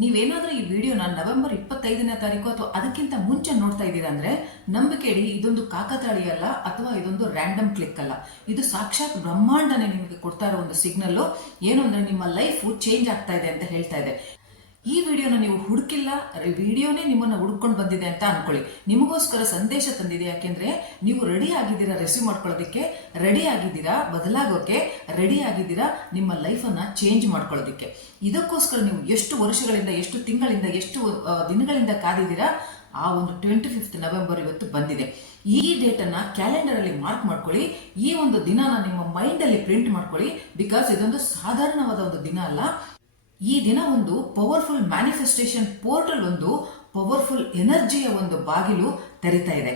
ನೀವೇನಾದ್ರೂ ಈ ವಿಡಿಯೋನ ನವೆಂಬರ್ 25ನೇ ತಾರೀಕು ಅಥವಾ ಅದಕ್ಕಿಂತ ಮುಂಚೆ ನೋಡ್ತಾ ಇದ್ದೀರಾ ಅಂದ್ರೆ ನಂಬಿಕೆ ಇಡಿ, ಇದೊಂದು ಕಾಕತಾಳಿ ಅಲ್ಲ ಅಥವಾ ಇದೊಂದು ರ್ಯಾಂಡಮ್ ಕ್ಲಿಕ್ ಅಲ್ಲ. ಇದು ಸಾಕ್ಷಾತ್ ಬ್ರಹ್ಮಾಂಡನೇ ನಿಮಗೆ ಕೊಡ್ತಾ ಇರೋ ಒಂದು ಸಿಗ್ನಲ್. ಏನು ಅಂದ್ರೆ ನಿಮ್ಮ ಲೈಫ್ ಚೇಂಜ್ ಆಗ್ತಾ ಇದೆ ಅಂತ ಹೇಳ್ತಾ ಇದೆ. ಈ ವಿಡಿಯೋನ ನೀವು ಹುಡುಕಿಲ್ಲ, ವಿಡಿಯೋನೇ ನಿಮ್ಮನ್ನ ಹುಡ್ಕೊಂಡು ಬಂದಿದೆ ಅಂತ ಅನ್ಕೊಳ್ಳಿ. ನಿಮಗೋಸ್ಕರ ಸಂದೇಶ ತಂದಿದೆ. ಯಾಕೆಂದ್ರೆ ನೀವು ರೆಡಿ ಆಗಿದ್ದೀರಾ ರಿಸೀವ್ ಮಾಡ್ಕೊಳ್ಳೋದಕ್ಕೆ, ರೆಡಿ ಆಗಿದ್ದೀರಾ ಬದಲಾಗೋಕೆ, ರೆಡಿ ಆಗಿದ್ದೀರಾ ನಿಮ್ಮ ಲೈಫನ್ನ ಚೇಂಜ್ ಮಾಡ್ಕೊಳ್ಳೋದಕ್ಕೆ. ಇದಕ್ಕೋಸ್ಕರ ನೀವು ಎಷ್ಟು ವರ್ಷಗಳಿಂದ, ಎಷ್ಟು ತಿಂಗಳಿಂದ, ಎಷ್ಟು ದಿನಗಳಿಂದ ಕಾದಿದ್ದೀರಾ. ಆ ಒಂದು 25th ನವೆಂಬರ್ ಇವತ್ತು ಬಂದಿದೆ. ಈ ಡೇಟನ್ನು ಕ್ಯಾಲೆಂಡರಲ್ಲಿ ಮಾರ್ಕ್ ಮಾಡ್ಕೊಳ್ಳಿ. ಈ ಒಂದು ದಿನನ ನಿಮ್ಮ ಮೈಂಡಲ್ಲಿ ಪ್ರಿಂಟ್ ಮಾಡ್ಕೊಳ್ಳಿ. ಬಿಕಾಸ್ ಇದೊಂದು ಸಾಧಾರಣವಾದ ಒಂದು ದಿನ ಅಲ್ಲ. ಈ ದಿನ ಒಂದು ಪವರ್ಫುಲ್ ಮ್ಯಾನಿಫೆಸ್ಟೇಷನ್ ಪೋರ್ಟಲ್, ಒಂದು ಪವರ್ಫುಲ್ ಎನರ್ಜಿಯ ಒಂದು ಬಾಗಿಲು ತೆರಿತಾ ಇದೆ.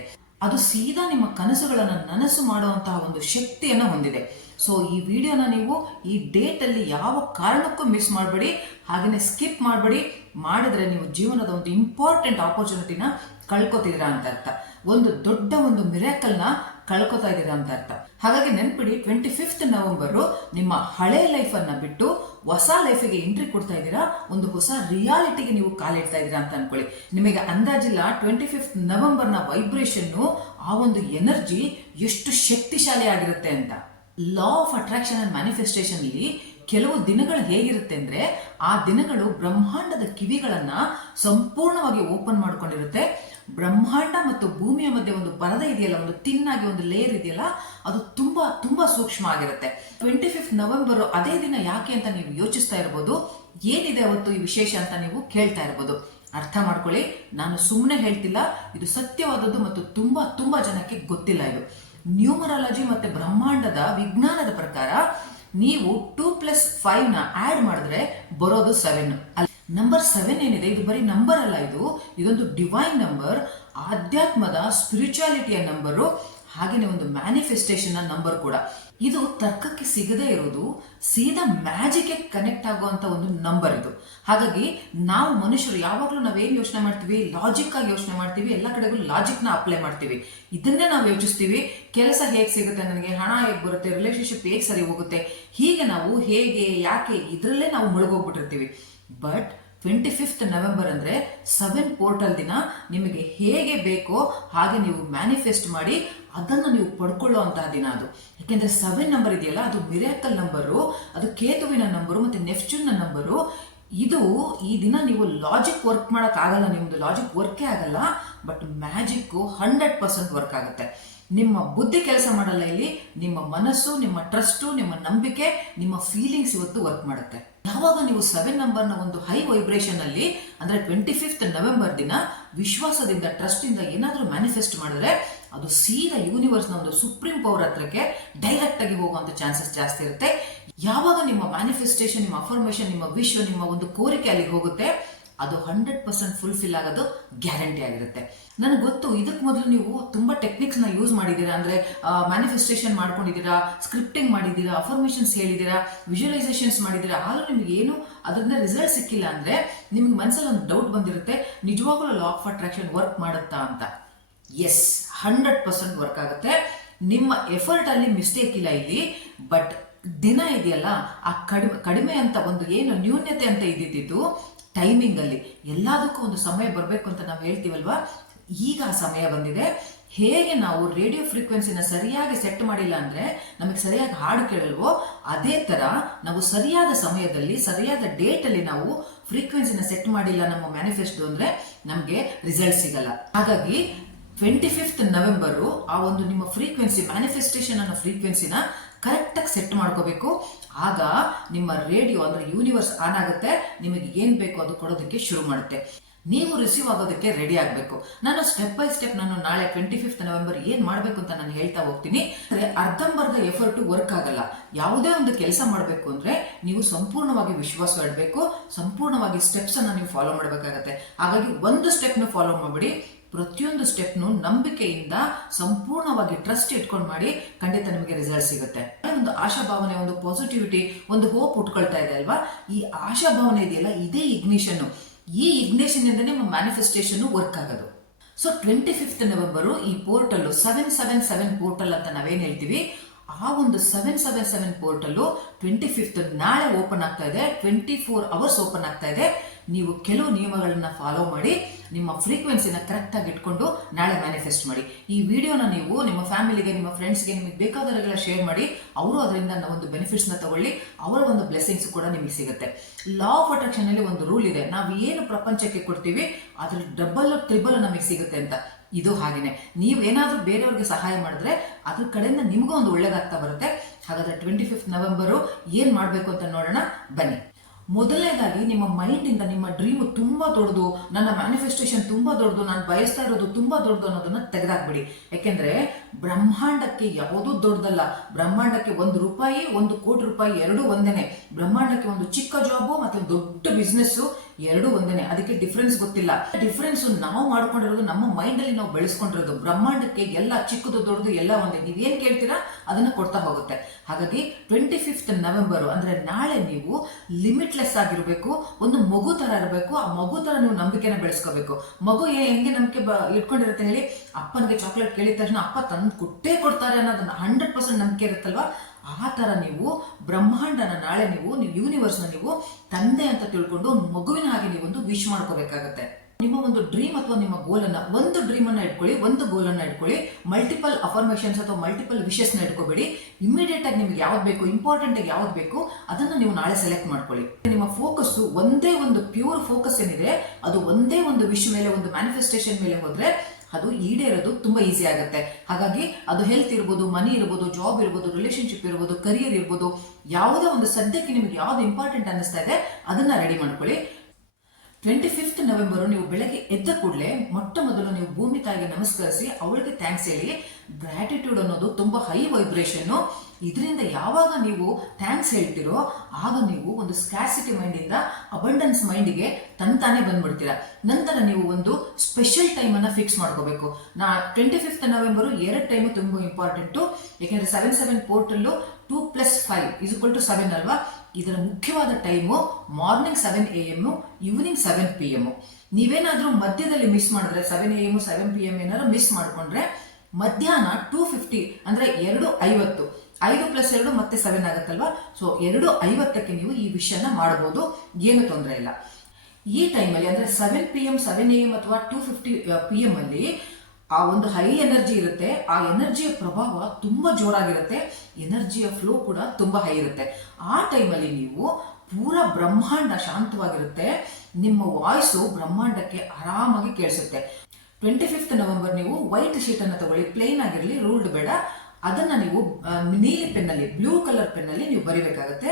ಅದು ಸೀದಾ ನಿಮ್ಮ ಕನಸುಗಳನ್ನು ನನಸು ಮಾಡುವಂತಹ ಒಂದು ಶಕ್ತಿಯನ್ನು ಹೊಂದಿದೆ. ಸೊ ಈ ವಿಡಿಯೋನ ನೀವು ಈ ಡೇಟ್ ಅಲ್ಲಿ ಯಾವ ಕಾರಣಕ್ಕೂ ಮಿಸ್ ಮಾಡಬೇಡಿ, ಹಾಗೆಯೇ ಸ್ಕಿಪ್ ಮಾಡಬೇಡಿ. ಮಾಡಿದ್ರೆ ನೀವು ಜೀವನದ ಒಂದು ಇಂಪಾರ್ಟೆಂಟ್ ಆಪರ್ಚುನಿಟಿನ ಕಳ್ಕೊತಿದ್ದೀರಾ ಅಂತ ಅರ್ಥ. ಒಂದು ದೊಡ್ಡ ಒಂದು ಮಿರಾಕಲ್ನ ಕಳ್ಕೊತಾ ಇದ್ದೀರಾ ಅಂತ ಅರ್ಥ. ಹಾಗಾಗಿ ನೆನ್ಪಿಡಿ, 25th ನವೆಂಬರ್ ನಿಮ್ಮ ಹಳೆ ಲೈಫ್ ಅನ್ನ ಬಿಟ್ಟು ಹೊಸ ಲೈಫಿಗೆ ಎಂಟ್ರಿ ಕೊಡ್ತಾ ಇದ್ದೀರಾ. ಒಂದು ಹೊಸ ರಿಯಾಲಿಟಿಗೆ ನೀವು ಕಾಲಿಡ್ತಾ ಇದ್ದೀರಾ ಅಂತ ಅನ್ಕೊಳ್ಳಿ. ನಿಮಗೆ ಅಂದಾಜಿಲ್ಲ 25th ನವೆಂಬರ್ನ ವೈಬ್ರೇಷನ್, ಆ ಒಂದು ಎನರ್ಜಿ ಎಷ್ಟು ಶಕ್ತಿಶಾಲಿ ಆಗಿರುತ್ತೆ ಅಂತ. Law of attraction and manifestation ಅಲ್ಲಿ ಕೆಲವು ದಿನಗಳು ಹೇಗಿರುತ್ತೆ ಅಂದ್ರೆ, ಆ ದಿನಗಳು ಬ್ರಹ್ಮಾಂಡದ ಕಿವಿಗಳನ್ನ ಸಂಪೂರ್ಣವಾಗಿ ಓಪನ್ ಮಾಡ್ಕೊಂಡಿರುತ್ತೆ. ಬ್ರಹ್ಮಾಂಡ ಮತ್ತು ಭೂಮಿಯ ಮಧ್ಯೆ ಒಂದು ಪರದೆ ಇದೆಯಲ್ಲ, ಒಂದು ತಿನ್ನಾಗಿ ಒಂದು ಲೇಯರ್ ಇದೆಯಲ್ಲ, ಅದು ತುಂಬಾ ತುಂಬಾ ಸೂಕ್ಷ್ಮ ಆಗಿರುತ್ತೆ. 25th ನವೆಂಬರ್ ಅದೇ ದಿನ ಯಾಕೆ ಅಂತ ನೀವು ಯೋಚಿಸ್ತಾ ಇರ್ಬೋದು. ಏನಿದೆ ಅವತ್ತು ಈ ವಿಶೇಷ ಅಂತ ನೀವು ಕೇಳ್ತಾ ಇರ್ಬೋದು. ಅರ್ಥ ಮಾಡ್ಕೊಳ್ಳಿ, ನಾನು ಸುಮ್ಮನೆ ಹೇಳ್ತಿಲ್ಲ, ಇದು ಸತ್ಯವಾದದ್ದು ಮತ್ತು ತುಂಬಾ ತುಂಬಾ ಜನಕ್ಕೆ ಗೊತ್ತಿಲ್ಲ. ಇದು ನ್ಯೂಮರಾಲಜಿ ಮತ್ತೆ ಬ್ರಹ್ಮಾಂಡದ ವಿಜ್ಞಾನದ ಪ್ರಕಾರ ನೀವು 2+5 ನ ಆಡ್ ಮಾಡಿದ್ರೆ ಬರೋದು 7. ನಂಬರ್ 7 ಏನಿದೆ, ಇದು ಬರೀ ನಂಬರ್ ಅಲ್ಲ, ಇದೊಂದು ಡಿವೈನ್ ನಂಬರ್, ಆಧ್ಯಾತ್ಮದ ಸ್ಪಿರಿಚುಯಾಲಿಟಿಯ ನಂಬರು, ಹಾಗೆಯೇ ಒಂದು ಮ್ಯಾನಿಫೆಸ್ಟೇಷನ್ ನಂಬರ್ ಕೂಡ. ಇದು ತರ್ಕಕ್ಕೆ ಸಿಗದೇ ಇರೋದು, ಸೀದಾ ಮ್ಯಾಜಿಕ್ ಕನೆಕ್ಟ್ ಆಗುವಂತ ಒಂದು ನಂಬರ್ ಇದು. ಹಾಗಾಗಿ ನಾವು ಮನುಷ್ಯರು ಯಾವಾಗಲೂ ನಾವೇನು ಯೋಚನೆ ಮಾಡ್ತೀವಿ, ಲಾಜಿಕ್ ಆಗಿ ಯೋಚನೆ ಮಾಡ್ತೀವಿ. ಎಲ್ಲ ಕಡೆಗೂ ಲಾಜಿಕ್ ನ ಅಪ್ಲೈ ಮಾಡ್ತೀವಿ. ಇದನ್ನೇ ನಾವು ಯೋಚಿಸ್ತೀವಿ. ಕೆಲಸ ಹೇಗೆ ಸಿಗುತ್ತೆ ನನಗೆ, ಹಣ ಹೇಗೆ ಬರುತ್ತೆ, ರಿಲೇಶನ್ಶಿಪ್ ಹೇಗೆ ಸರಿ ಹೋಗುತ್ತೆ, ಹೀಗೆ ನಾವು ಹೇಗೆ, ಯಾಕೆ, ಇದರಲ್ಲೇ ನಾವು ಮುಳುಗೋಗ್ಬಿಟ್ಟಿರ್ತೀವಿ. ಬಟ್ 25th ನವೆಂಬರ್ ಅಂದ್ರೆ 7 ಪೋರ್ಟಲ್ ದಿನ. ನಿಮಗೆ ಹೇಗೆ ಬೇಕೋ ಹಾಗೆ ನೀವು ಮ್ಯಾನಿಫೆಸ್ಟ್ ಮಾಡಿ ಅದನ್ನು ನೀವು ಪಡ್ಕೊಳ್ಳುವಂತಹ ದಿನ ಅದು. ಯಾಕೆಂದ್ರೆ 7 ನಂಬರ್ ಇದೆಯಲ್ಲ, ಅದು ಮಿರಾಕಲ್ ನಂಬರು, ಅದು ಕೇತುವಿನ ನಂಬರು ಮತ್ತೆ ನೆಪ್ಚೂನ್ ನಂಬರು. ಇದು ಈ ದಿನ ನೀವು ಲಾಜಿಕ್ ವರ್ಕ್ ಮಾಡಕ್ ಆಗಲ್ಲ, ನಿಮ್ದು ಲಾಜಿಕ್ ವರ್ಕೇ ಆಗಲ್ಲ. ಬಟ್ ಮ್ಯಾಜಿಕ್ 100% ವರ್ಕ್ ಆಗುತ್ತೆ. ನಿಮ್ಮ ಬುದ್ಧಿ ಕೆಲಸ ಮಾಡಲ್ಲ ಇಲ್ಲಿ, ನಿಮ್ಮ ಮನಸ್ಸು, ನಿಮ್ಮ ಟ್ರಸ್ಟು, ನಿಮ್ಮ ನಂಬಿಕೆ, ನಿಮ್ಮ ಫೀಲಿಂಗ್ಸ್ ಇವತ್ತು ವರ್ಕ್ ಮಾಡುತ್ತೆ. ಯಾವಾಗ ನೀವು 7 ನಂಬರ್ನ ಒಂದು ಹೈ ವೈಬ್ರೇಷನ್ ಅಲ್ಲಿ, ಅಂದ್ರೆ 25th ನವೆಂಬರ್ ದಿನ ವಿಶ್ವಾಸದಿಂದ, ಟ್ರಸ್ಟ್ ಇಂದ ಏನಾದ್ರೂ ಮ್ಯಾನಿಫೆಸ್ಟ್ ಮಾಡಿದ್ರೆ ಅದು ಸೀದಾ ಯೂನಿವರ್ಸ್ ನ ಒಂದು ಸುಪ್ರೀಂ ಪವರ್ ಹತ್ರಕ್ಕೆ ಡೈರೆಕ್ಟ್ ಆಗಿ ಹೋಗುವಂತ ಚಾನ್ಸಸ್ ಜಾಸ್ತಿ ಇರುತ್ತೆ. ಯಾವಾಗ ನಿಮ್ಮ ಮ್ಯಾನಿಫೆಸ್ಟೇಷನ್, ನಿಮ್ಮ ಅಫರ್ಮೇಷನ್, ನಿಮ್ಮ ವಿಶ್, ನಿಮ್ಮ ಒಂದು ಕೋರಿಕೆ ಅಲ್ಲಿಗೆ ಹೋಗುತ್ತೆ, ಅದು 100% ಫುಲ್ಫಿಲ್ ಆಗೋದು ಗ್ಯಾರಂಟಿ ಆಗಿರುತ್ತೆ. ನನಗೆ ಗೊತ್ತು, ಇದಕ್ಕೆ ಮೊದಲು ನೀವು ತುಂಬಾ ಟೆಕ್ನಿಕ್ಸ್ ನ ಯೂಸ್ ಮಾಡಿದ್ದೀರಾ. ಅಂದ್ರೆ ಮ್ಯಾನಿಫೆಸ್ಟೇಷನ್ ಮಾಡ್ಕೊಂಡಿದ್ದೀರಾ, ಸ್ಕ್ರಿಪ್ಟಿಂಗ್ ಮಾಡಿದ್ದೀರಾ, ಅಫರ್ಮೇಷನ್ಸ್ ಹೇಳಿದ್ದೀರಾ, ವಿಜುವಲೈಸೇಷನ್ಸ್ ಮಾಡಿದ್ದೀರಾ. ಆದ್ರೂ ನಿಮ್ಗೆ ಏನು ಅದರಿಂದ ರಿಸಲ್ಟ್ ಸಿಕ್ಕಿಲ್ಲ ಅಂದ್ರೆ ನಿಮ್ಗೆ ಮನಸ್ಸಲ್ಲಿ ಒಂದು ಡೌಟ್ ಬಂದಿರುತ್ತೆ, ನಿಜವಾಗ್ಲೂ ಲಾ ಆಫ್ ಅಟ್ರಾಕ್ಷನ್ ವರ್ಕ್ ಮಾಡುತ್ತಾ ಅಂತ. ಎಸ್, 100% ವರ್ಕ್ ಆಗುತ್ತೆ. ನಿಮ್ಮ ಎಫರ್ಟ್ ಅಲ್ಲಿ ಮಿಸ್ಟೇಕ್ ಇಲ್ಲ ಇಲ್ಲಿ. ಬಟ್ ದಿನ ಇದೆಯಲ್ಲ, ಆ ಕಡಿಮೆ ಅಂತ ಒಂದು ಏನು ನ್ಯೂನ್ಯತೆ ಅಂತ ಇದ್ದಿದ್ದು ಟೈಮಿಂಗ್ ಅಲ್ಲಿ. ಎಲ್ಲದಕ್ಕೂ ಒಂದು ಸಮಯ ಬರಬೇಕು ಅಂತ ನಾವು ಹೇಳ್ತೀವಲ್ವಾ, ಈಗ ಆ ಸಮಯ ಬಂದಿದೆ. ಹೇಗೆ ನಾವು ರೇಡಿಯೋ ಫ್ರೀಕ್ವೆನ್ಸಿನ ಸರಿಯಾಗಿ ಸೆಟ್ ಮಾಡಿಲ್ಲ ಅಂದ್ರೆ ನಮಗೆ ಸರಿಯಾಗಿ ಹಾಡು ಕೇಳಲ್ವೋ, ಅದೇ ತರ ನಾವು ಸರಿಯಾದ ಸಮಯದಲ್ಲಿ, ಸರಿಯಾದ ಡೇಟ್ ಅಲ್ಲಿ ನಾವು ಫ್ರೀಕ್ವೆನ್ಸಿನ ಸೆಟ್ ಮಾಡಿಲ್ಲ ನಮ್ಮ ಮ್ಯಾನಿಫೆಸ್ಟೋ ಅಂದ್ರೆ ನಮ್ಗೆ ರಿಸಲ್ಟ್ ಸಿಗಲ್ಲ. ಹಾಗಾಗಿ 25th ನವೆಂಬರ್ ಆ ಒಂದು ನಿಮ್ಮ ಫ್ರೀಕ್ವೆನ್ಸಿ, ಮ್ಯಾನಿಫೆಸ್ಟೇಷನ್ ಅನ್ನೋ ಫ್ರೀಕ್ವೆನ್ಸಿನ ಕರೆಕ್ಟ್ ಆಗಿ ಸೆಟ್ ಮಾಡ್ಕೋಬೇಕು. ಆಗ ನಿಮ್ಮ ರೇಡಿಯೋ ಅಂದ್ರೆ ಯೂನಿವರ್ಸ್ ಆನ್ ಆಗುತ್ತೆ, ನಿಮಗೆ ಏನ್ ಬೇಕೋ ಅದು ಕೊಡೋದಕ್ಕೆ ಶುರು ಮಾಡುತ್ತೆ. ನೀವು ರಿಸೀವ್ ಆಗೋದಕ್ಕೆ ರೆಡಿ ಆಗಬೇಕು. ನಾನು ಸ್ಟೆಪ್ ಬೈ ಸ್ಟೆಪ್ ನಾನು ನಾಳೆ 25th ನವೆಂಬರ್ ಏನ್ ಮಾಡಬೇಕು ಅಂತ ನಾನು ಹೇಳ್ತಾ ಹೋಗ್ತೀನಿ. ಅಂದ್ರೆ ಅರ್ಧಂಬರ್ಧ ಎಫರ್ಟ್ ವರ್ಕ್ ಆಗಲ್ಲ. ಯಾವುದೇ ಒಂದು ಕೆಲಸ ಮಾಡಬೇಕು ಅಂದ್ರೆ ನೀವು ಸಂಪೂರ್ಣವಾಗಿ ವಿಶ್ವಾಸ ಇಡಬೇಕು, ಸಂಪೂರ್ಣವಾಗಿ ಸ್ಟೆಪ್ಸ್ ಅನ್ನ ನೀವು ಫಾಲೋ ಮಾಡಬೇಕಾಗತ್ತೆ. ಹಾಗಾಗಿ ಒಂದು ಸ್ಟೆಪ್ ನ ಫಾಲೋ ಮಾಡಬೇಡಿ, ಪ್ರತಿಯೊಂದು ಸ್ಟೆಪ್ನು ನಂಬಿಕೆಯಿಂದ ಸಂಪೂರ್ಣವಾಗಿ ಟ್ರಸ್ಟ್ ಇಟ್ಕೊಂಡು ಮಾಡಿ, ಖಂಡಿತ ನಿಮಗೆ ರಿಸಲ್ಟ್ ಸಿಗುತ್ತೆ. ಒಂದು ಆಶಾಭಾವನೆ, ಒಂದು ಪಾಸಿಟಿವಿಟಿ, ಒಂದು ಹೋಪ್ ಉಟ್ಕೊಳ್ತಾ ಇದೆ ಅಲ್ವಾ. ಈ ಆಶಾಭಾವನೆ ಇದೆಯಲ್ಲ, ಇದೇ ಇಗ್ನಿಷನ್. ಈ ಇಗ್ನಿಷನ್ ಇಂದನೇ ನಿಮ್ಮ ಮ್ಯಾನಿಫೆಸ್ಟೇಷನ್ ವರ್ಕ್ ಆಗೋದು. ಸೊ 25th ನವೆಂಬರ್ ಈ ಪೋರ್ಟಲ್ 777 ಪೋರ್ಟಲ್ ಅಂತ ನಾವೇನ್ ಹೇಳ್ತೀವಿ, ಆ ಒಂದು 777 ಪೋರ್ಟಲ್ 25th ನಾಳೆ ಓಪನ್ ಆಗ್ತಾ ಇದೆ. 24 hours ಓಪನ್ ಆಗ್ತಾ ಇದೆ. ನೀವು ಕೆಲವು ನಿಯಮಗಳನ್ನ ಫಾಲೋ ಮಾಡಿ ನಿಮ್ಮ ಫ್ರೀಕ್ವೆನ್ಸಿನ ಕರೆಕ್ಟ್ ಆಗಿ ಇಟ್ಕೊಂಡು ನಾಳೆ ಮ್ಯಾನಿಫೆಸ್ಟ್ ಮಾಡಿ. ಈ ವಿಡಿಯೋನ ನೀವು ನಿಮ್ಮ ಫ್ಯಾಮಿಲಿಗೆ, ನಿಮ್ಮ ಫ್ರೆಂಡ್ಸ್ಗೆ, ನಿಮಗೆ ಬೇಕಾದವರಿಗೆಲ್ಲ ಶೇರ್ ಮಾಡಿ. ಅವರು ಅದರಿಂದ ಒಂದು ಬೆನಿಫಿಟ್ಸ್ ನ ತಗೊಳ್ಳಿ. ಅವರ ಒಂದು ಬ್ಲೆಸ್ಸಿಂಗ್ಸ್ ಕೂಡ ನಿಮಗೆ ಸಿಗುತ್ತೆ. ಲಾ ಆಫ್ ಅಟ್ರಾಕ್ಷನ್ ಅಲ್ಲಿ ಒಂದು ರೂಲ್ ಇದೆ, ನಾವು ಏನು ಪ್ರಪಂಚಕ್ಕೆ ಕೊಡ್ತೀವಿ ಅದ್ರ ಡಬಲ್ ಟ್ರಿಬಲ್ ನಮಗೆ ಸಿಗುತ್ತೆ ಅಂತ. ಇದು ಹಾಗೇನೆ, ನೀವೇನಾದ್ರೂ ಬೇರೆಯವ್ರಿಗೆ ಸಹಾಯ ಮಾಡಿದ್ರೆ ಅದ್ರ ಕಡೆಯಿಂದ ನಿಮ್ಗೂ ಒಂದು ಒಳ್ಳೇದಾಗ್ತಾ ಬರುತ್ತೆ. ಹಾಗಾದ್ರೆ 25th ನವೆಂಬರು ಏನ್ ಮಾಡ್ಬೇಕು ಅಂತ ನೋಡೋಣ ಬನ್ನಿ. ಮೊದಲನೇದಾಗಿ ನಿಮ್ಮ ಮೈಂಡ್ ಇಂದ ನಿಮ್ಮ ಡ್ರೀಮ್ ತುಂಬಾ ದೊಡ್ಡದು, ನನ್ನ ಮ್ಯಾನಿಫೆಸ್ಟೇಷನ್ ತುಂಬಾ ದೊಡ್ಡದು, ನಾನು ಬಯಸ್ತಾ ಇರೋದು ತುಂಬಾ ದೊಡ್ಡದು ಅನ್ನೋದನ್ನ ತೆಗೆದಾಕ್ಬಿಡಿ. ಯಾಕೆಂದ್ರೆ ಬ್ರಹ್ಮಾಂಡಕ್ಕೆ ಯಾವುದೂ ದೊಡ್ಡದಲ್ಲ. ಬ್ರಹ್ಮಾಂಡಕ್ಕೆ 1 ರೂಪಾಯಿ, 1 ಕೋಟಿ ರೂಪಾಯಿ ಎರಡೂ ಒಂದೇನೆ. ಬ್ರಹ್ಮಾಂಡಕ್ಕೆ ಒಂದು ಚಿಕ್ಕ ಜಾಬು ಮತ್ತೆ ಒಂದು ದೊಡ್ಡ ಬಿಸ್ನೆಸ್ ಎರಡೂ ಒಂದೇನೆ. ಅದಕ್ಕೆ ಡಿಫ್ರೆನ್ಸ್ ಗೊತ್ತಿಲ್ಲ. ಡಿಫ್ರೆನ್ಸ್ ನಾವು ಮಾಡ್ಕೊಂಡಿರೋದು ನಮ್ಮ ಮೈಂಡ್ ಅಲ್ಲಿ ನಾವು ಬೆಳೆಸ್ಕೊಂಡಿರೋದು. ಬ್ರಹ್ಮಾಂಡಕ್ಕೆ ಎಲ್ಲ ಚಿಕ್ಕದು ದೊಡ್ಡದು ಎಲ್ಲ ಒಂದೇ. ನೀವೇನ್ ಕೇಳ್ತೀರಾ ಅದನ್ನ ಕೊಡ್ತಾ ಹೋಗುತ್ತೆ. ಹಾಗಾಗಿ 25th ನವೆಂಬರ್ ಅಂದ್ರೆ ನಾಳೆ ನೀವು ಲಿಮಿಟ್ಲೆಸ್ ಆಗಿರ್ಬೇಕು, ಒಂದು ಮಗು ತರ ಇರಬೇಕು. ಆ ಮಗು ತರ ನೀವು ನಂಬಿಕೆನ ಬೆಳೆಸ್ಕೋಬೇಕು. ಮಗು ಹೆಂಗೆ ನಂಬಿಕೆ ಇಟ್ಕೊಂಡಿರುತ್ತೆ ಹೇಳಿ, ಅಪ್ಪನಿಗೆ ಚಾಕ್ಲೇಟ್ ಕೇಳಿದ ತಕ್ಷಣ ಅಪ್ಪ ತಂದು ಕೊಟ್ಟೇ ಕೊಡ್ತಾರೆ ಅನ್ನೋದನ್ನ 100% ನಂಬಿಕೆ ಇರುತ್ತಲ್ವಾ. ಆ ತರ ನೀವು ಬ್ರಹ್ಮಾಂಡನ ನಾಳೆ ನೀವು ಯೂನಿವರ್ಸ್ ನ ನೀವು ತಂದೆ ಅಂತ ತಿಳ್ಕೊಂಡು ಮಗುವಿನ ಹಾಗೆ ನೀವೊಂದು ವಿಶ್ ಮಾಡ್ಕೋಬೇಕಾಗತ್ತೆ. ನಿಮ್ಮ ಒಂದು ಡ್ರೀಮ್ ಅಥವಾ ನಿಮ್ಮ ಗೋಲ್ ಅನ್ನ, ಒಂದು ಡ್ರೀಮ್ ಅನ್ನ ಇಟ್ಕೊಳ್ಳಿ, ಒಂದು ಗೋಲ್ ಅನ್ನ ಇಟ್ಕೊಳ್ಳಿ. ಮಲ್ಟಿಪಲ್ ಅಫರ್ಮೇಷನ್ಸ್ ಅಥವಾ ಮಲ್ಟಿಪಲ್ ವಿಶಸ್ ನ ಇಟ್ಕೋಬೇಡಿ. ಇಮಿಡಿಯೇಟ್ ಆಗಿ ನಿಮ್ಗೆ ಯಾವ್ದು ಬೇಕು, ಇಂಪಾರ್ಟೆಂಟ್ ಆಗಿ ಯಾವ್ದು ಬೇಕು ಅದನ್ನ ನೀವು ನಾಳೆ ಸೆಲೆಕ್ಟ್ ಮಾಡ್ಕೊಳ್ಳಿ. ನಿಮ್ಮ ಫೋಕಸ್ ಒಂದೇ ಒಂದು ಪ್ಯೂರ್ ಫೋಕಸ್ ಏನಿದೆ ಅದು ಒಂದೇ ಒಂದು ವಿಶ್ ಮೇಲೆ, ಒಂದು ಮ್ಯಾನಿಫೆಸ್ಟೇಷನ್ ಮೇಲೆ ಹೋದ್ರೆ ಅದು ಈಡೇರೋದು ತುಂಬಾ ಈಸಿ ಆಗುತ್ತೆ. ಹಾಗಾಗಿ ಅದು ಹೆಲ್ತ್ ಇರ್ಬೋದು, ಮನಿ ಇರ್ಬೋದು, ಜಾಬ್ ಇರ್ಬೋದು, ರಿಲೇಶನ್ಶಿಪ್ ಇರ್ಬೋದು, ಕರಿಯರ್ ಇರ್ಬೋದು, ಯಾವುದೇ ಒಂದು ಸದ್ಯಕ್ಕೆ ನಿಮ್ಗೆ ಯಾವ್ದು ಇಂಪಾರ್ಟೆಂಟ್ ಅನ್ನಿಸ್ತಾ ಇದೆ ಅದನ್ನ ರೆಡಿ ಮಾಡ್ಕೊಳ್ಳಿ. 25th ನವೆಂಬರ್ ನೀವು ಬೆಳಗ್ಗೆ ಎದ್ದ ಕೂಡಲೇ ಮೊಟ್ಟ ಮೊದಲು ನೀವು ಭೂಮಿ ತಾಯಿಗೆ ನಮಸ್ಕರಿಸಿ ಅವಳಿಗೆ ಥ್ಯಾಂಕ್ಸ್ ಹೇಳಿ. ಗ್ರಾಟಿಟ್ಯೂಡ್ ಅನ್ನೋದು ತುಂಬಾ ಹೈ ವೈಬ್ರೇಷನ್. ಇದರಿಂದ ಯಾವಾಗ ನೀವು ಥ್ಯಾಂಕ್ಸ್ ಹೇಳ್ತಿರೋ ಆಗ ನೀವು ಒಂದು ಸ್ಕ್ಯಾಸಿಟಿ ಮೈಂಡ್ ಇಂದ ಅಬಂಡೆನ್ಸ್ ಮೈಂಡ್ಗೆ ತಂತಾನೆ ಬಂದ್ಬಿಡ್ತೀರಾ. ನಂತರ ನೀವು ಒಂದು ಸ್ಪೆಷಲ್ ಟೈಮ್ ಅನ್ನ ಫಿಕ್ಸ್ ಮಾಡ್ಕೋಬೇಕು. 25th ನವೆಂಬರ್ 2 ಟೈಮ್ ತುಂಬಾ ಇಂಪಾರ್ಟೆಂಟ್. ಯಾಕೆಂದ್ರೆ 77 ಪೋರ್ಟಲ್ 2 + 5 = 7 ಅಲ್ವಾ. ಇದರ ಮುಖ್ಯವಾದ time morning 7 AM, evening 7 PM. ನೀವೇನಾದ್ರೂ ಮಧ್ಯದಲ್ಲಿ ಮಿಸ್ ಮಾಡಿದ್ರೆ 7 AM 7 PM ಏನಾದ್ರು ಮಿಸ್ ಮಾಡ್ಕೊಂಡ್ರೆ ಮಧ್ಯಾಹ್ನ 2:50 ಅಂದ್ರೆ 2:50, 5 + 2 ಮತ್ತೆ 7 ಆಗುತ್ತಲ್ವಾ. ಸೊ 2:50ಕ್ಕೆ ನೀವು ಈ ವಿಷಯನ ಮಾಡಬಹುದು, ಏನು ತೊಂದರೆ ಇಲ್ಲ. ಈ ಟೈಮಲ್ಲಿ ಅಂದ್ರೆ 7 PM 7 AM ಅಥವಾ 2:50 PM ಅಲ್ಲಿ ಆ ಒಂದು ಹೈ ಎನರ್ಜಿ ಇರುತ್ತೆ. ಆ ಎನರ್ಜಿಯ ಪ್ರಭಾವ ತುಂಬಾ ಜೋರಾಗಿರುತ್ತೆ. ಎನರ್ಜಿಯ ಫ್ಲೋ ಕೂಡ ತುಂಬಾ ಹೈ ಇರುತ್ತೆ. ಆ ಟೈಮಲ್ಲಿ ನೀವು ಪೂರಾ ಬ್ರಹ್ಮಾಂಡ ಶಾಂತವಾಗಿರುತ್ತೆ. ನಿಮ್ಮ ವಾಯ್ಸು ಬ್ರಹ್ಮಾಂಡಕ್ಕೆ ಆರಾಮಾಗಿ ಕೇಳಿಸುತ್ತೆ. 25th ನವೆಂಬರ್ ನೀವು ವೈಟ್ ಶೀಟ್ ಅನ್ನು ತಗೊಳ್ಳಿ, ಪ್ಲೇನ್ ಆಗಿರಲಿ, ರೂಲ್ಡ್ ಬೇಡ. ಅದನ್ನ ನೀವು ನೀಲಿ ಪೆನ್ನಲ್ಲಿ, ಬ್ಲೂ ಕಲರ್ ಪೆನ್ನಲ್ಲಿ ನೀವು ಬರಿಬೇಕಾಗತ್ತೆ.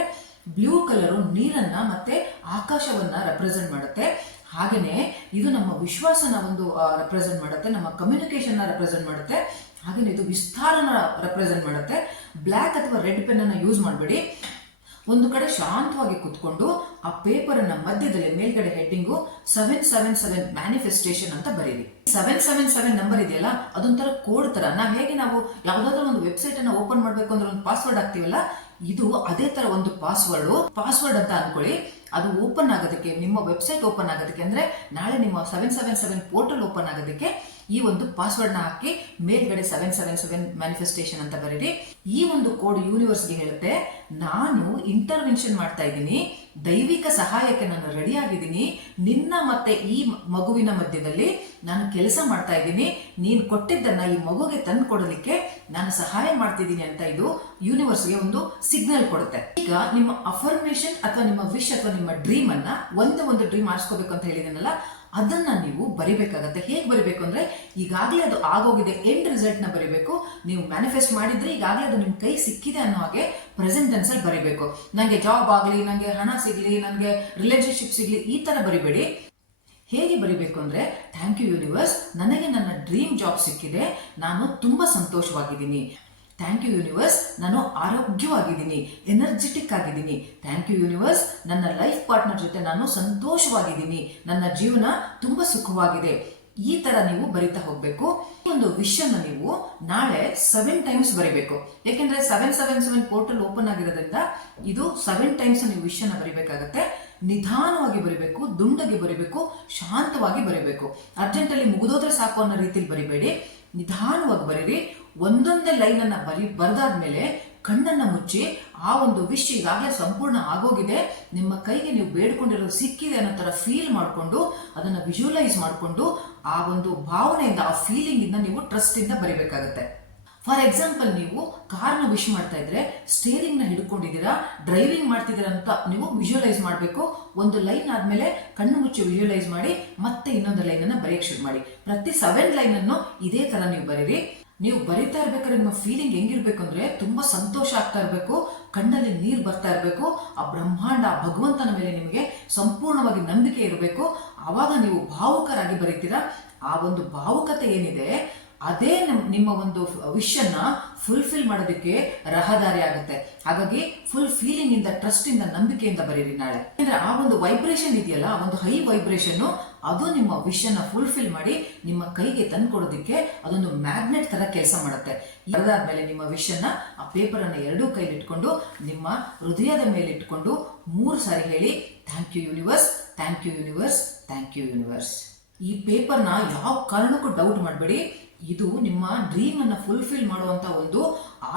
ಬ್ಲೂ ಕಲರು ನೀರನ್ನ ಮತ್ತೆ ಆಕಾಶವನ್ನ ರೆಪ್ರೆಸೆಂಟ್ ಮಾಡುತ್ತೆ. ಹಾಗೇನೆ ಇದು ನಮ್ಮ ವಿಶ್ವಾಸನ ಒಂದು ರೆಪ್ರೆಸೆಂಟ್ ಮಾಡುತ್ತೆ, ನಮ್ಮ ಕಮ್ಯುನಿಕೇಶನ್ ನ ರೆಪ್ರೆಸೆಂಟ್ ಮಾಡುತ್ತೆ. ಹಾಗೇನೆ ಇದು ವಿಸ್ತಾರನ ರೆಪ್ರೆಸೆಂಟ್ ಮಾಡುತ್ತೆ. ಬ್ಲ್ಯಾಕ್ ಅಥವಾ ರೆಡ್ ಪೆನ್ ಅನ್ನ ಯೂಸ್ ಮಾಡಬೇಡಿ. ಒಂದು ಕಡೆ ಶಾಂತವಾಗಿ ಕುತ್ಕೊಂಡು ಆ ಪೇಪರ್ ಅನ್ನ ಮಧ್ಯದಲ್ಲಿ ಮೇಲ್ಗಡೆ ಹೆಡ್ಡಿಂಗು 777 ಮ್ಯಾನಿಫೆಸ್ಟೇಷನ್ ಅಂತ ಬರೀರಿ. 777 ನಂಬರ್ ಇದೆಯಲ್ಲ ಅದೊಂಥರ ಕೋಡ್ ತರ. ಹೇಗೆ ನಾವು ಯಾವ್ದಾದ್ರು ಒಂದು ವೆಬ್ಸೈಟ್ ಅನ್ನ ಓಪನ್ ಮಾಡ್ಬೇಕು ಅಂದ್ರೆ ಒಂದು ಪಾಸ್ವರ್ಡ್ ಹಾಕ್ತಿವಲ್ಲ, ಇದು ಅದೇ ತರ ಒಂದು ಪಾಸ್ವರ್ಡ್ ಅಂತ ಅನ್ಕೊಳ್ಳಿ. ಅದು ಓಪನ್ ಆಗೋದಕ್ಕೆ, ನಿಮ್ಮ ವೆಬ್ಸೈಟ್ ಓಪನ್ ಆಗೋದಕ್ಕೆ ಅಂದ್ರೆ ನಾಳೆ ನಿಮ್ಮ 777 ಪೋರ್ಟಲ್ ಓಪನ್ ಆಗೋದಕ್ಕೆ ಈ ಒಂದು ಪಾಸ್ವರ್ಡ್ ನ ಹಾಕಿ ಮೇಲ್ಗಡೆ 777 ಮ್ಯಾನಿಫೆಸ್ಟೇಷನ್ ಅಂತ ಬರೀರಿ. ಈ ಒಂದು ಕೋಡ್ ಯೂನಿವರ್ಸ್ಗೆ ಹೇಳುತ್ತೆ, ನಾನು ಇಂಟರ್ವೆನ್ಷನ್ ಮಾಡ್ತಾ ಇದ್ದೀನಿ, ದೈವಿಕ ಸಹಾಯಕ್ಕೆ ನಾನು ರೆಡಿ ಆಗಿದ್ದೀನಿ, ನಿನ್ನ ಮತ್ತೆ ಈ ಮಗುವಿನ ಮಧ್ಯದಲ್ಲಿ ನಾನು ಕೆಲಸ ಮಾಡ್ತಾ ಇದ್ದೀನಿ, ನೀನು ಕೊಟ್ಟಿದ್ದನ್ನ ಈ ಮಗುಗೆ ತಂದು ಕೊಡಲಿಕ್ಕೆ ನಾನು ಸಹಾಯ ಮಾಡ್ತಿದ್ದೀನಿ ಅಂತ ಇದು ಯೂನಿವರ್ಸ್ಗೆ ಒಂದು ಸಿಗ್ನಲ್ ಕೊಡುತ್ತೆ. ಈಗ ನಿಮ್ಮ ಅಫರ್ಮೇಷನ್ ಅಥವಾ ನಿಮ್ಮ ವಿಶ್ ಅಥವಾ ನಿಮ್ಮ ಡ್ರೀಮ್ ಅನ್ನ ಒಂದು ಡ್ರೀಮ್ ಆರಿಸ್ಕೋಬೇಕು ಅಂತ ಹೇಳಿದನಲ್ಲ, ಅದನ್ನ ನೀವು ಬರಿಬೇಕಾಗತ್ತೆ. ಹೇಗೆ ಬರಿಬೇಕು ಅಂದ್ರೆ, ಈಗಾಗಲೇ ಅದು ಆಗೋಗಿದೆ ಎಂಡ್ ರಿಸಲ್ಟ್ ನ ಬರಿಬೇಕು. ನೀವು ಮ್ಯಾನಿಫೆಸ್ಟ್ ಮಾಡಿದ್ರೆ ಈಗಾಗಲೇ ಅದು ನಿಮ್ ಕೈ ಸಿಕ್ಕಿದೆ ಅನ್ನೋ ಹಾಗೆ ಪ್ರೆಸೆಂಟ್ ಟೆನ್ಸ್ ಅಲ್ಲಿ ಬರಿಬೇಕು. ನಂಗೆ ಜಾಬ್ ಆಗ್ಲಿ, ನಂಗೆ ಹಣ ಸಿಗ್ಲಿ, ನಂಗೆ ರಿಲೇಶನ್ಶಿಪ್ ಸಿಗ್ಲಿ, ಈ ತರ ಬರಿಬೇಡಿ. ಹೇಗೆ ಬರಿಬೇಕು ಅಂದ್ರೆ, ಥ್ಯಾಂಕ್ ಯು ಯೂನಿವರ್ಸ್, ನನಗೆ ನನ್ನ ಡ್ರೀಮ್ ಜಾಬ್ ಸಿಕ್ಕಿದೆ, ನಾನು ತುಂಬಾ ಸಂತೋಷವಾಗಿದ್ದೀನಿ. ಥ್ಯಾಂಕ್ ಯು ಯೂನಿವರ್ಸ್, ನಾನು ಆರೋಗ್ಯವಾಗಿದ್ದೀನಿ, ಎನರ್ಜೆಟಿಕ್ ಆಗಿದ್ದೀನಿ. ಥ್ಯಾಂಕ್ ಯು ಯೂನಿವರ್ಸ್, ನನ್ನ ಲೈಫ್ ಪಾರ್ಟ್ನರ್ ಜೊತೆ ನಾನು ಸಂತೋಷವಾಗಿದ್ದೀನಿ, ನನ್ನ ಜೀವನ ತುಂಬಾ ಸುಖವಾಗಿದೆ. ಈ ತರ ನೀವು ಬರಿತಾ ಹೋಗ್ಬೇಕು. ಈ ಒಂದು ವಿಶ್ ಅನ್ನು ನೀವು ನಾಳೆ 7 ಟೈಮ್ಸ್ ಬರಿಬೇಕು. ಯಾಕೆಂದ್ರೆ 777 ಪೋರ್ಟಲ್ ಓಪನ್ ಆಗಿರೋದ್ರಿಂದ ಇದು 7 ಟೈಮ್ಸ್ ನೀವು ವಿಶ್ ಅನ್ನ ಬರಿಬೇಕಾಗತ್ತೆ. ನಿಧಾನವಾಗಿ ಬರಿಬೇಕು, ದುಂಡಗೆ ಬರಿಬೇಕು, ಶಾಂತವಾಗಿ ಬರಿಬೇಕು. ಅರ್ಜೆಂಟ್ ಅಲ್ಲಿ ಮುಗಿದೋದ್ರೆ ಸಾಕು ಅನ್ನೋ ರೀತಿಯಲ್ಲಿ ಬರಿಬೇಡಿ, ನಿಧಾನವಾಗಿ ಬರೀರಿ. ಒಂದೊಂದೇ ಲೈನ್ ಅನ್ನ ಬರೆದಾದ್ಮೇಲೆ ಕಣ್ಣನ್ನ ಮುಚ್ಚಿ ಆ ಒಂದು ವಿಶ್ ಈಗಾಗಲೇ ಸಂಪೂರ್ಣ ಆಗೋಗಿದೆ, ನಿಮ್ಮ ಕೈಗೆ ನೀವು ಬೇಡ್ಕೊಂಡಿರೋದು ಸಿಕ್ಕಿದೆ ಅನ್ನೋ ತರ ಫೀಲ್ ಮಾಡಿಕೊಂಡು ಅದನ್ನ ವಿಜುವಲೈಸ್ ಮಾಡಿಕೊಂಡು ಆ ಒಂದು ಭಾವನೆಯಿಂದ, ಆ ಫೀಲಿಂಗ್ ಇಂದ ನೀವು ಟ್ರಸ್ಟ್ ಇಂದ ಬರಿಬೇಕಾಗುತ್ತೆ. ಫಾರ್ ಎಕ್ಸಾಂಪಲ್, ನೀವು ಕಾರ್ನ ವಿಶ್ ಮಾಡ್ತಾ ಇದ್ರೆ ಸ್ಟೇರಿಂಗ್ ನ ಹಿಡ್ಕೊಂಡಿದ್ದೀರಾ, ಡ್ರೈವಿಂಗ್ ಮಾಡ್ತಿದ್ದೀರಾ ಅಂತ ನೀವು ವಿಜುವಲೈಸ್ ಮಾಡಬೇಕು. ಒಂದು ಲೈನ್ ಆದ್ಮೇಲೆ ಕಣ್ಣು ಮುಚ್ಚಿ ವಿಜುವಲೈಸ್ ಮಾಡಿ ಮತ್ತೆ ಇನ್ನೊಂದು ಲೈನ್ ಅನ್ನ ಬರೆಯಕ್ಕೆ ಶುರು ಮಾಡಿ. ಪ್ರತಿ 7 ಲೈನ್ ಅನ್ನು ಇದೇ ತರ ನೀವು ಬರೀರಿ. ನೀವು ಬರಿತಾ ಇರ್ಬೇಕಾದ್ರೆ ನಿಮ್ಮ ಫೀಲಿಂಗ್ ಹೆಂಗಿರ್ಬೇಕು ಅಂದ್ರೆ ತುಂಬಾ ಸಂತೋಷ ಆಗ್ತಾ ಇರಬೇಕು, ಕಣ್ಣಲ್ಲಿ ನೀರು ಬರ್ತಾ ಇರಬೇಕು, ಆ ಬ್ರಹ್ಮಾಂಡ, ಆ ಭಗವಂತನ ಮೇಲೆ ನಿಮಗೆ ಸಂಪೂರ್ಣವಾಗಿ ನಂಬಿಕೆ ಇರಬೇಕು. ಆವಾಗ ನೀವು ಭಾವುಕರಾಗಿ ಬರೀತೀರಾ. ಆ ಒಂದು ಭಾವುಕತೆ ಏನಿದೆ ಅದೇ ನಿಮ್ಮ ಒಂದು ವಿಶ್ ಅನ್ನ ಫುಲ್ಫಿಲ್ ಮಾಡೋದಕ್ಕೆ ರಹದಾರಿ ಆಗುತ್ತೆ. ಹಾಗಾಗಿ ಫುಲ್ ಫೀಲಿಂಗ್ ಇಂದ, ಟ್ರಸ್ಟ್ ಇಂದ, ನಂಬಿಕೆಯಿಂದ ಬರೀರಿ ನಾಳೆ. ಅಂದ್ರೆ ಆ ಒಂದು ವೈಬ್ರೇಷನ್ ಇದೆಯಲ್ಲ, ಆ ಒಂದು ಹೈ ವೈಬ್ರೇಷನ್, ಅದು ನಿಮ್ಮ ವಿಶ್ ಅನ್ನ ಫುಲ್ಫಿಲ್ ಮಾಡಿ ನಿಮ್ಮ ಕೈಗೆ ತಂದ್ಕೊಡೋದಕ್ಕೆ ಅದೊಂದು ಮ್ಯಾಗ್ನೆಟ್ ತರ ಕೆಲಸ ಮಾಡುತ್ತೆ. ಬರೆದಾದ್ಮೇಲೆ ನಿಮ್ಮ ವಿಶ್ ಅನ್ನ ಆ ಪೇಪರ್ ಅನ್ನ ಎರಡೂ ಕೈಲಿ ಇಟ್ಕೊಂಡು ನಿಮ್ಮ ಹೃದಯದ ಮೇಲೆ ಇಟ್ಕೊಂಡು 3 ಸಾರಿ ಹೇಳಿ, thank you universe, thank you universe, thank you universe. ಈ ಪೇಪರ್ನ ಯಾವ ಕಾರಣಕ್ಕೂ ಡೌಟ್ ಮಾಡಬೇಡಿ. ಇದು ನಿಮ್ಮ ಡ್ರೀಮ್ ಅನ್ನ ಫುಲ್ಫಿಲ್ ಮಾಡುವಂತ ಒಂದು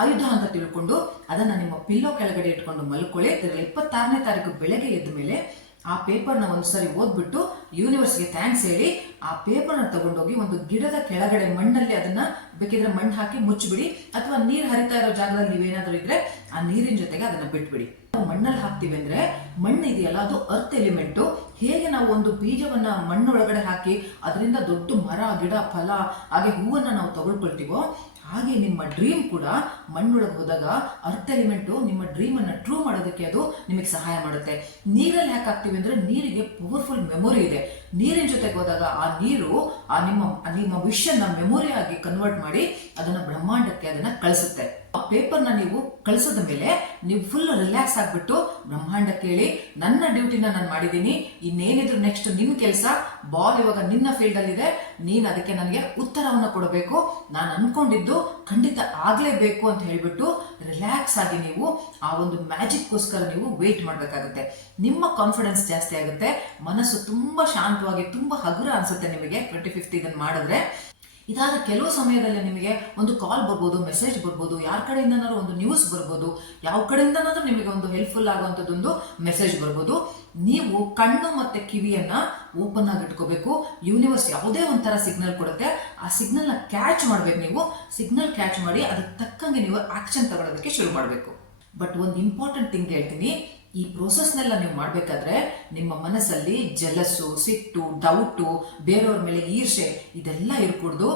ಆಯುಧ ಅಂತ ತಿಳ್ಕೊಂಡು ಅದನ್ನ ನಿಮ್ಮ ಪಿಲ್ಲೋ ಕೆಳಗಡೆ ಇಟ್ಕೊಂಡು ಮಲ್ಕೊಳ್ಳಿ. 26ನೇ ತಾರೀಕು ಬೆಳಗ್ಗೆ ಎದ್ದ ಮೇಲೆ ಆ ಪೇಪರ್ನ ಒಂದ್ಸರಿ ಓದ್ಬಿಟ್ಟು ಯೂನಿವರ್ಸ್ಗೆ ಥ್ಯಾಂಕ್ಸ್ ಹೇಳಿ ಆ ಪೇಪರ್ನ ತಗೊಂಡೋಗಿ ಒಂದು ಗಿಡದ ಕೆಳಗಡೆ ಮಣ್ಣಲ್ಲಿ ಅದನ್ನ ಬೇಕಿದ್ರೆ ಮಣ್ಣು ಹಾಕಿ ಮುಚ್ಚಿಬಿಡಿ, ಅಥವಾ ನೀರು ಹರಿತಾ ಇರೋ ಜಾಗದಲ್ಲಿ ನೀವೇನಾದ್ರೂ ಇದ್ರೆ ಆ ನೀರಿನ ಜೊತೆಗೆ ಅದನ್ನ ಬಿಟ್ಬಿಡಿ. ಮಣ್ಣಲ್ಲಿ ಹಾಕ್ತಿವಿ ಅಂದ್ರೆ ಮಣ್ಣು ಇದೆಯಲ್ಲ, ಅದು ಅರ್ತ್ ಎಲಿಮೆಂಟ್. ಹೇಗೆ ನಾವು ಒಂದು ಬೀಜವನ್ನ ಮಣ್ಣೊಳಗಡೆ ಹಾಕಿ ಅದರಿಂದ ದೊಡ್ಡ ಮರ, ಗಿಡ, ಫಲ, ಹಾಗೆ ಹೂವನ್ನ ನಾವು ತಗೊಳ್ಕೊಳ್ತೀವೋ, ಹಾಗೆ ನಿಮ್ಮ ಡ್ರೀಮ್ ಕೂಡ ಮಣ್ಣೊಳಗೆ ಹೋದಾಗ ಅರ್ತ್ ಎಲಿಮೆಂಟ್ ನಿಮ್ಮ ಡ್ರೀಮ್ ಅನ್ನ ಟ್ರೂ ಮಾಡೋದಕ್ಕೆ ಅದು ನಿಮಗೆ ಸಹಾಯ ಮಾಡುತ್ತೆ. ನೀರಲ್ಲಿ ಯಾಕೆ ಹಾಕ್ತಿವಿ ಅಂದ್ರೆ ನೀರಿಗೆ ಪವರ್ಫುಲ್ ಮೆಮೊರಿ ಇದೆ. ನೀರಿನ ಜೊತೆಗೆ ಹೋದಾಗ ಆ ನೀರು ನಿಮ್ಮ ವಿಶ್ ಅನ್ನ ಮೆಮೊರಿ ಆಗಿ ಕನ್ವರ್ಟ್ ಮಾಡಿ ಅದನ್ನ ಬ್ರಹ್ಮಾಂಡಕ್ಕೆ ಅದನ್ನ ಕಳಿಸುತ್ತೆ. ಆ ಪೇಪರ್ನ ನೀವು ಕಳಿಸಿದ ಮೇಲೆ ನೀವು ಫುಲ್ ರಿಲ್ಯಾಕ್ಸ್ ಆಗ್ಬಿಟ್ಟು ಬ್ರಹ್ಮಾಂಡಕ್ಕೆ ಹೇಳಿ, ನನ್ನ ಡ್ಯೂಟಿನ ನಾನು ಮಾಡಿದ್ದೀನಿ, ಇನ್ನೇನಿದ್ರು ನೆಕ್ಸ್ಟ್ ನಿಮ್ ಕೆಲಸ, ಬಾಲ್ ಇವಾಗ ನಿನ್ನ ಫೀಲ್ಡ್ ಅಲ್ಲಿ ಇದೆ, ನೀನ್ ಅದಕ್ಕೆ ನನಗೆ ಉತ್ತರವನ್ನ ಕೊಡಬೇಕು, ನಾನು ಅನ್ಕೊಂಡಿದ್ದು ಖಂಡಿತ ಆಗ್ಲೇಬೇಕು ಅಂತ ಹೇಳ್ಬಿಟ್ಟು ರಿಲ್ಯಾಕ್ಸ್ ಆಗಿ ನೀವು ಆ ಒಂದು ಮ್ಯಾಜಿಕ್ ಗೋಸ್ಕರ ನೀವು ವೇಟ್ ಮಾಡ್ಬೇಕಾಗುತ್ತೆ. ನಿಮ್ಮ ಕಾನ್ಫಿಡೆನ್ಸ್ ಜಾಸ್ತಿ ಆಗುತ್ತೆ, ಮನಸ್ಸು ತುಂಬಾ ಶಾಂತವಾಗಿ, ತುಂಬಾ ಹಗುರ ಅನ್ಸುತ್ತೆ ನಿಮಗೆ 25th ಇದನ್ನ ಮಾಡಿದ್ರೆ. ಇದಾದ ಕೆಲವು ಸಮಯದಲ್ಲಿ ನಿಮಗೆ ಒಂದು ಕಾಲ್ ಬರ್ಬೋದು, ಮೆಸೇಜ್ ಬರ್ಬೋದು, ಯಾರ ಕಡೆಯಿಂದನಾದ್ರೂ ಒಂದು ನ್ಯೂಸ್ ಬರ್ಬೋದು, ಯಾವ ಕಡೆಯಿಂದನಾದ್ರೂ ನಿಮಗೆ ಒಂದು ಹೆಲ್ಪ್ಫುಲ್ ಆಗುವಂಥದ್ದೊಂದು ಮೆಸೇಜ್ ಬರ್ಬೋದು. ನೀವು ಕಣ್ಣು ಮತ್ತೆ ಕಿವಿಯನ್ನ ಓಪನ್ ಆಗಿ ಇಟ್ಕೋಬೇಕು. ಯೂನಿವರ್ಸ್ ಯಾವುದೇ ಒಂಥರ ಸಿಗ್ನಲ್ ಕೊಡುತ್ತೆ, ಆ ಸಿಗ್ನಲ್ ನ ಕ್ಯಾಚ್ ಮಾಡ್ಬೇಕು. ನೀವು ಸಿಗ್ನಲ್ ಕ್ಯಾಚ್ ಮಾಡಿ ಅದಕ್ಕೆ ತಕ್ಕಂಗೆ ನೀವು ಆಕ್ಷನ್ ತಗೊಳ್ಳೋದಕ್ಕೆ ಶುರು ಮಾಡಬೇಕು. ಬಟ್ ಒಂದು ಇಂಪಾರ್ಟೆಂಟ್ ಥಿಂಗ್ ಹೇಳ್ತೀನಿ, ಈ ಪ್ರೋಸೆಸ್ನೆಲ್ಲ ನೀವು ಮಾಡಬೇಕಾದ್ರೆ ನಿಮ್ಮ ಮನಸ್ಸಲ್ಲಿ ಜಲಸ್ಸು, ಸಿಟ್ಟು, ಡೌಟು, ಬೇರೆಯವ್ರ ಮೇಲೆ ಈರ್ಷೆ ಇದೆಲ್ಲ ಇರ್ಕೂಡ್ದು.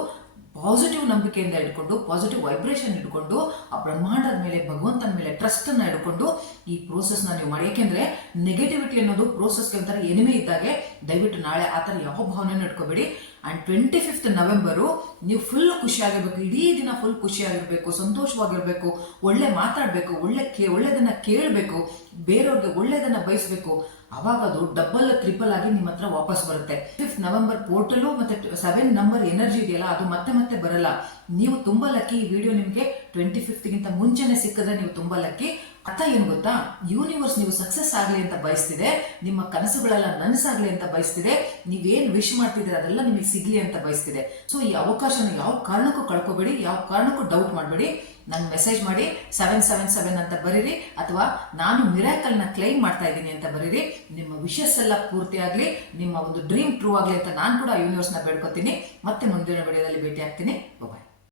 ಪಾಸಿಟಿವ್ ನಂಬಿಕೆಯಿಂದ ಇಟ್ಕೊಂಡು, ಪಾಸಿಟಿವ್ ವೈಬ್ರೇಷನ್ ಇಟ್ಕೊಂಡು, ಆ ಬ್ರಹ್ಮಾಂಡದ ಮೇಲೆ, ಭಗವಂತನ ಮೇಲೆ ಟ್ರಸ್ಟ್ ಅನ್ನ ಇಟ್ಕೊಂಡು ಈ ಪ್ರೋಸೆಸ್ ನೀವು ಮಾಡಿ. ಯಾಕೆಂದ್ರೆ ನೆಗೆಟಿವಿಟಿ ಅನ್ನೋದು ಪ್ರೋಸೆಸ್ಗೆ ಒಂಥರ ಎನಿಮೆ ಇದ್ದಾಗೆ. ದಯವಿಟ್ಟು ನಾಳೆ ಆ ಥರ ಯಾವ ಭಾವನೆಯನ್ನು ಇಟ್ಕೋಬೇಡಿ. ಅಂಡ್ 25th ನವೆಂಬರು ನೀವು ಫುಲ್ ಖುಷಿಯಾಗಿರ್ಬೇಕು, ಇಡೀ ದಿನ ಫುಲ್ ಖುಷಿಯಾಗಿರ್ಬೇಕು, ಸಂತೋಷವಾಗಿರ್ಬೇಕು, ಒಳ್ಳೆ ಮಾತಾಡ್ಬೇಕು, ಒಳ್ಳೆದನ್ನ ಕೇಳಬೇಕು, ಬೇರೆಯವ್ರಿಗೆ ಒಳ್ಳೆದನ್ನ ಬಯಸ್ಬೇಕು. ಅವಾಗ ಅದು ಡಬಲ್ ಟ್ರಿಪಲ್ ಆಗಿ ನಿಮ್ಮ ಹತ್ರ ವಾಪಸ್ ಬರುತ್ತೆ. 5th ನವೆಂಬರ್ ಪೋರ್ಟಲು ಮತ್ತೆ 7 ನಂಬರ್ ಎನರ್ಜಿ ಇದೆಯಲ್ಲ, ಅದು ಮತ್ತೆ ಬರಲ್ಲ. ನೀವು ತುಂಬಾ ಲಕ್ಕಿ. ಈ ವಿಡಿಯೋ ನಿಮಗೆ 25th ಗಿಂತ ಮುಂಚೆನೆ ಸಿಕ್ಕಿದ್ರೆ ನೀವು ತುಂಬಾ ಲಕ್ಕಿ. ಅರ್ಥ ಏನು ಗೊತ್ತಾ, ಯೂನಿವರ್ಸ್ ನೀವು ಸಕ್ಸಸ್ ಆಗ್ಲಿ ಅಂತ ಬಯಸ್ತಿದೆ, ನಿಮ್ಮ ಕನಸುಗಳೆಲ್ಲ ನನಸಾಗ್ಲಿ ಅಂತ ಬಯಸ್ತಿದೆ, ನೀವೇನ್ ವಿಶ್ ಮಾಡ್ತಿದ್ರೆ ಅದೆಲ್ಲ ನಿಮಗೆ ಸಿಗ್ಲಿ ಅಂತ ಬಯಸ್ತಿದೆ. ಸೊ ಈ ಅವಕಾಶನ ಯಾವ ಕಾರಣಕ್ಕೂ ಕಳ್ಕೊಬೇಡಿ, ಯಾವ ಕಾರಣಕ್ಕೂ ಡೌಟ್ ಮಾಡಬೇಡಿ. ನಂಗೆ ಮೆಸೇಜ್ ಮಾಡಿ 777 ಅಂತ ಬರೀರಿ, ಅಥವಾ ನಾನು ಮಿರಾಕಲ್ ನ ಕ್ಲೈಮ್ ಮಾಡ್ತಾ ಇದ್ದೀನಿ ಅಂತ ಬರೀರಿ. ನಿಮ್ಮ ವಿಶಸ್ ಎಲ್ಲ ಪೂರ್ತಿ ಆಗ್ಲಿ, ನಿಮ್ಮ ಒಂದು ಡ್ರೀಮ್ ಟ್ರೂ ಆಗ್ಲಿ ಅಂತ ನಾನು ಕೂಡ ಯೂನಿವರ್ಸ್ ನ ಬೇಡ್ಕೊತೀನಿ. ಮತ್ತೆ ಮುಂದಿನ ವಿಡಿಯೋದಲ್ಲಿ ಭೇಟಿ ಆಗ್ತೀನಿ. ಬಾಯ್.